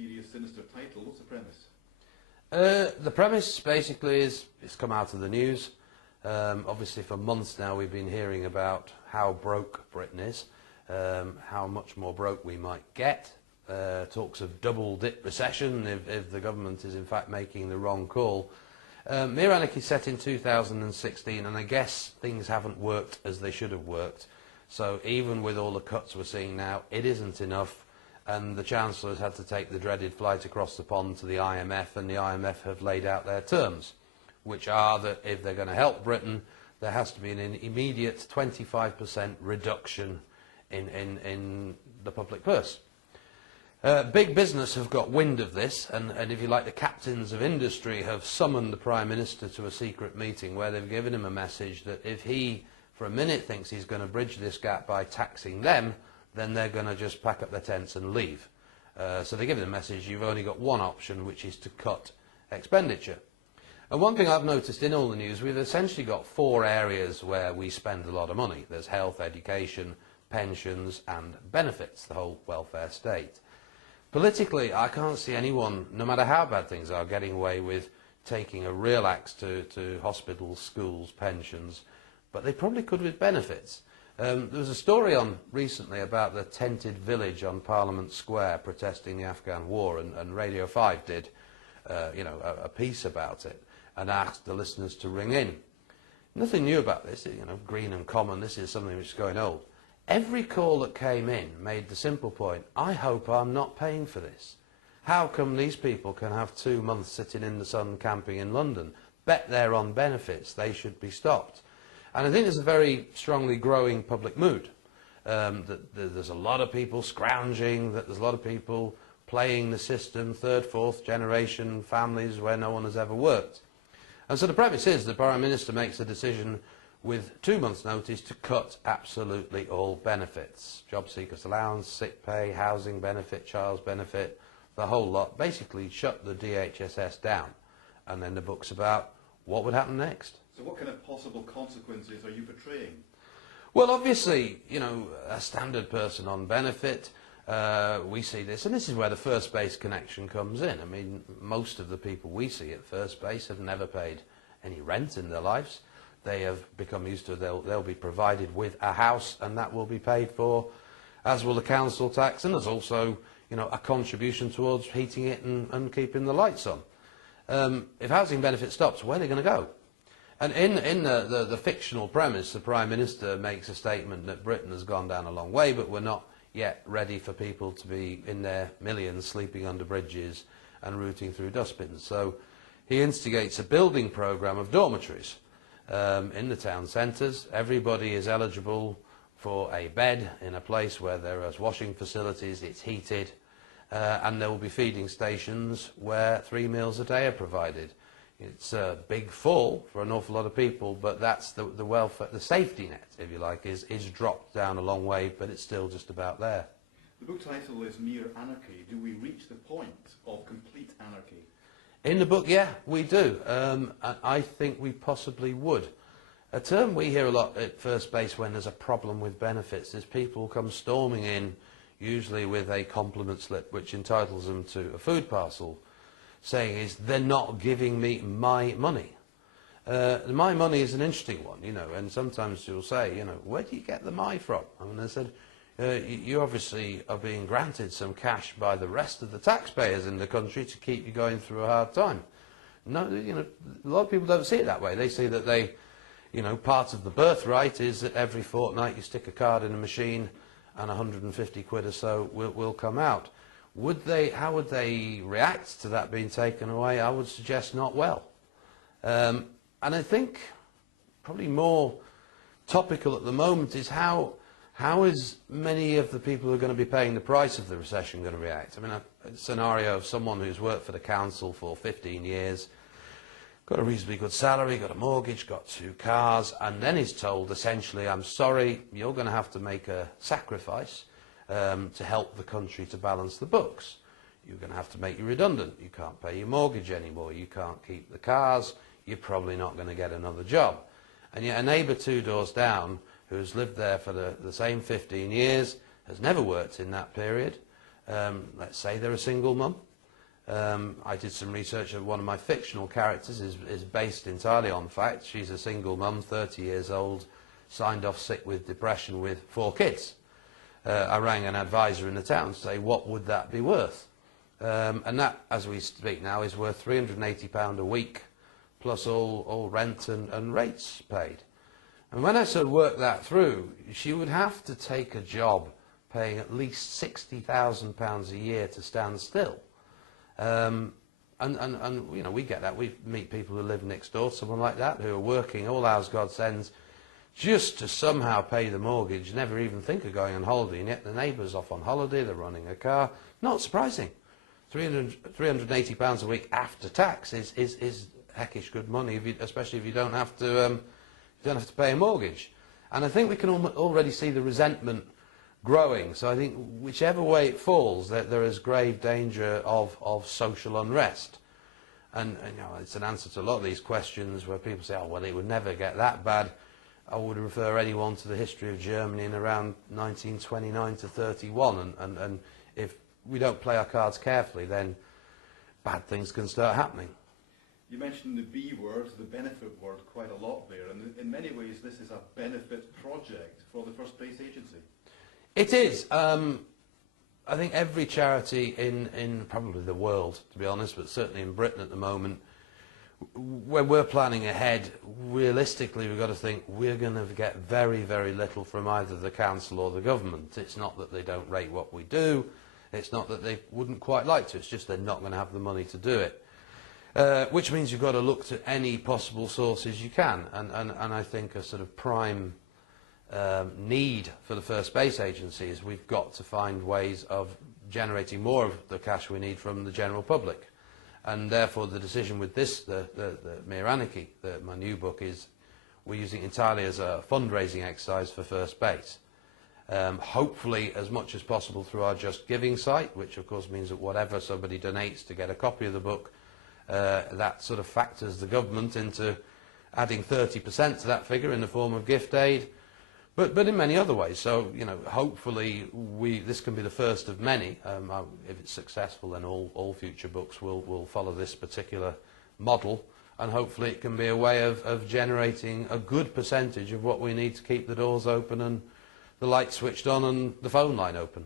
mysterious, sinister title. What's the premise? The premise basically is, it's come out of the news. Obviously for months now we've been hearing about how broke Britain is, how much more broke we might get. Talks of double-dip recession if the government is in fact making the wrong call. Mere Anarchy set in 2016, and I guess things haven't worked as they should have worked. So even with all the cuts we're seeing now, it isn't enough, and the Chancellor has had to take the dreaded flight across the pond to the IMF, and the IMF have laid out their terms, which are that if they're going to help Britain, there has to be an immediate 25% reduction in the public purse. Big business have got wind of this, and if you like, the captains of industry have summoned the Prime Minister to a secret meeting where they've given him a message that if he, for a minute, thinks he's going to bridge this gap by taxing them, then they're going to just pack up their tents and leave. So they give him the message, you've only got one option, which is to cut expenditure. And one thing I've noticed in all the news, we've essentially got four areas where we spend a lot of money. There's health, education, pensions and benefits, the whole welfare state. Politically, I can't see anyone, no matter how bad things are, getting away with taking a real axe to hospitals, schools, pensions, but they probably could with benefits. There was a story on recently about the tented village on Parliament Square protesting the Afghan war, and Radio 5 did a piece about it and asked the listeners to ring in. Nothing new about this, green and common, this is something which is going old. Every call that came in made the simple point, I hope I'm not paying for this. How come these people can have 2 months sitting in the sun camping in London? Bet they're on benefits, they should be stopped. And I think there's a very strongly growing public mood. That there's a lot of people scrounging, that there's a lot of people playing the system, third, fourth generation families where no one has ever worked. And so the premise is the Prime Minister makes a decision with 2 months' notice to cut absolutely all benefits. Job seekers allowance, sick pay, housing benefit, child's benefit, the whole lot. Basically shut the DHSS down. And then the book's about what would happen next. So what kind of possible consequences are you portraying? Well, obviously, a standard person on benefit, we see this, and this is where the first base connection comes in. I mean, most of the people we see at first base have never paid any rent in their lives. They have become used to, they'll be provided with a house, and that will be paid for, as will the council tax, and there's also, a contribution towards heating it and keeping the lights on. If housing benefit stops, where are they going to go? And in the fictional premise, the Prime Minister makes a statement that Britain has gone down a long way, but we're not yet ready for people to be in their millions sleeping under bridges and rooting through dustbins. So he instigates a building programme of dormitories. In the town centres, everybody is eligible for a bed in a place where there are washing facilities, it's heated, and there will be feeding stations where 3 meals a day are provided. It's a big fall for an awful lot of people, but that's the welfare, the safety net, if you like, is dropped down a long way, but it's still just about there. The book title is Mere Anarchy. Do we reach the point of complete anarchy? In the book, yeah, we do. And I think we possibly would. A term we hear a lot at first base when there's a problem with benefits is people come storming in, usually with a compliment slip which entitles them to a food parcel, saying is, they're not giving me my money. My money is an interesting one, and sometimes you'll say, where do you get the my from? And I said, you obviously are being granted some cash by the rest of the taxpayers in the country to keep you going through a hard time. No, a lot of people don't see it that way. They see that they, part of the birthright is that every fortnight you stick a card in a machine and 150 quid or so will come out. How would they react to that being taken away? I would suggest not well. And I think probably more topical at the moment is how is many of the people who are going to be paying the price of the recession going to react? I mean, a scenario of someone who's worked for the council for 15 years, got a reasonably good salary, got a mortgage, got 2 cars, and then is told essentially, I'm sorry, you're going to have to make a sacrifice to help the country to balance the books. You're going to have to make you redundant. You can't pay your mortgage anymore. You can't keep the cars. You're probably not going to get another job. And yet a neighbour 2 doors down who's lived there for the same 15 years, has never worked in that period. Let's say they're a single mum, I did some research of one of my fictional characters is based entirely on fact. She's a single mum, 30 years old, signed off sick with depression with 4 kids. I rang an advisor in the town to say, what would that be worth? And that, as we speak now, is worth £380 a week, plus all rent and rates paid. And when I sort of worked that through, she would have to take a job paying at least £60,000 a year to stand still. And you know, we get that. We meet people who live next door to someone like that, who are working all hours God sends, just to somehow pay the mortgage, never even think of going on holiday, and yet the neighbour's off on holiday, they're running a car. Not surprising. £380 a week after tax is heckish good money, especially if you don't have to pay a mortgage. And I think we can already see the resentment growing. So I think whichever way it falls, there is grave danger of social unrest. And you know, it's an answer to a lot of these questions where people say, oh, well, it would never get that bad. I would refer anyone to the history of Germany in around 1929 to 31, and if we don't play our cards carefully, then bad things can start happening. You mentioned the B word, the benefit word, quite a lot there, and in many ways this is a benefit project for the First Space Agency. It is. I think every charity in probably the world, to be honest, but certainly in Britain at the moment, when we're planning ahead, realistically we've got to think we're going to get very, very little from either the council or the government. It's not that they don't rate what we do, it's not that they wouldn't quite like to, it's just they're not going to have the money to do it. Which means you've got to look to any possible sources you can, and I think a sort of prime need for the First Space Agency is we've got to find ways of generating more of the cash we need from the general public. And therefore the decision with this, the Mere Anarchy, my new book, is we're using it entirely as a fundraising exercise for First Base. Hopefully as much as possible through our Just Giving site, which of course means that whatever somebody donates to get a copy of the book, that sort of factors the government into adding 30% to that figure in the form of gift aid, but in many other ways. So, you know, hopefully this can be the first of many. If it's successful, then all future books will follow this particular model, and hopefully it can be a way of generating a good percentage of what we need to keep the doors open and the lights switched on and the phone line open.